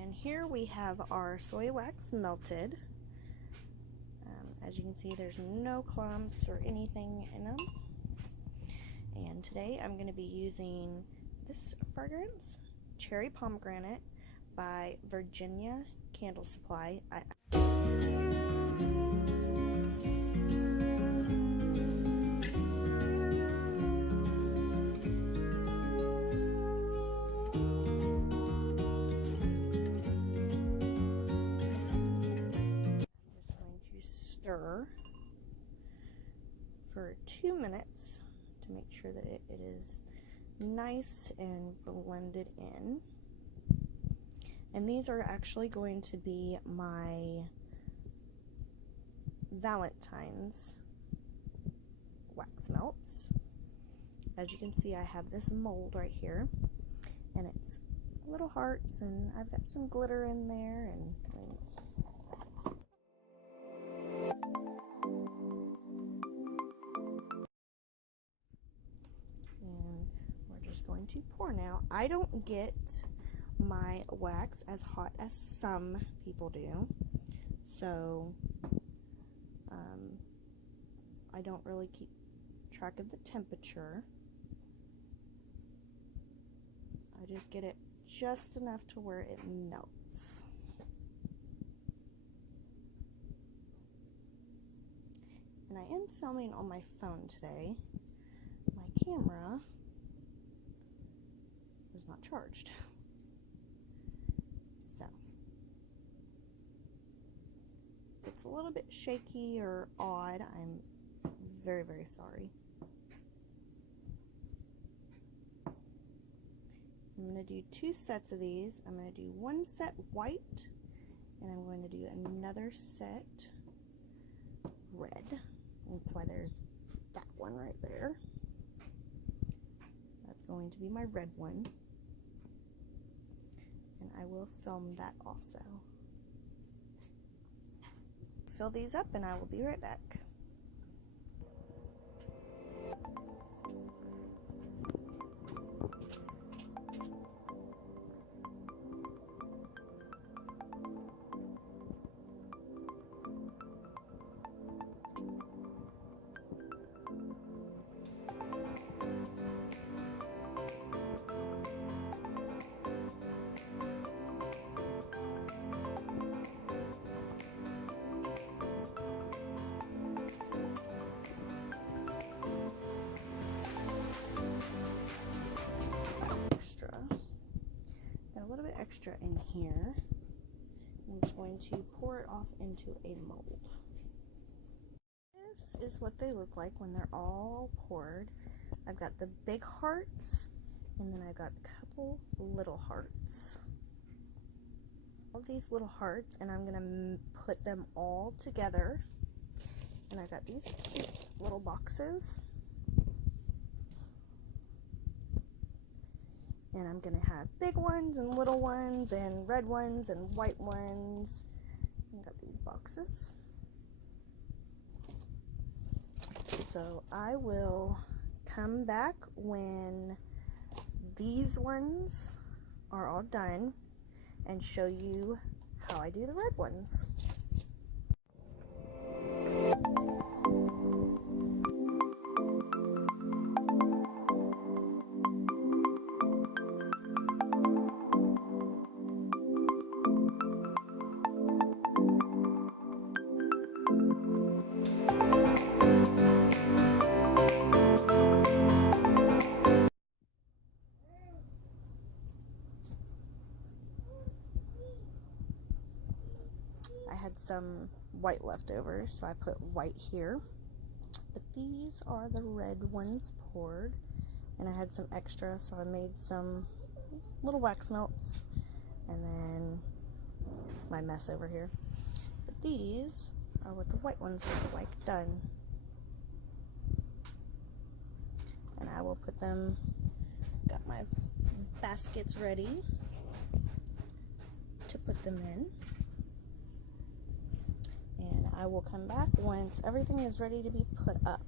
And here we have our soy wax melted. As you can see, there's no clumps or anything in them. And today I'm going to be using this fragrance, Cherry Pomegranate by Virginia Candle Supply. Stir for 2 minutes to make sure that it is nice and blended in. And these are actually going to be my Valentines wax melts. As you can see, I have this mold right here, and it's little hearts, and I've got some glitter in there, and we're just going to pour now. I don't get my wax as hot as some people do, so I don't really keep track of the temperature. I just get it just enough to where it melts. And I am filming on my phone today. My camera is not charged. So, if it's a little bit shaky or odd, I'm very, very sorry. I'm going to do 2 sets of these. I'm going to do 1 set white, and I'm going to do another set red. That's why there's that one right there. That's going to be my red one. And I will film that also. Fill these up and I will be right back. Extra in here. I'm just going to pour it off into a mold. This is what they look like when they're all poured. I've got the big hearts, and then I've got a couple little hearts. All these little hearts, and I'm going to put them all together. And I've got these cute little boxes. And I'm going to have big ones and little ones and red ones and white ones. I've got these boxes. So I will come back when these ones are all done and show you how I do the red ones. Some white leftovers, so I put white here, but these are the red ones poured, and I had some extra, so I made some little wax melts, and then my mess over here. But these are what the white ones look like done, and I will put them, got my baskets ready to put them in. And I will come back once everything is ready to be put up.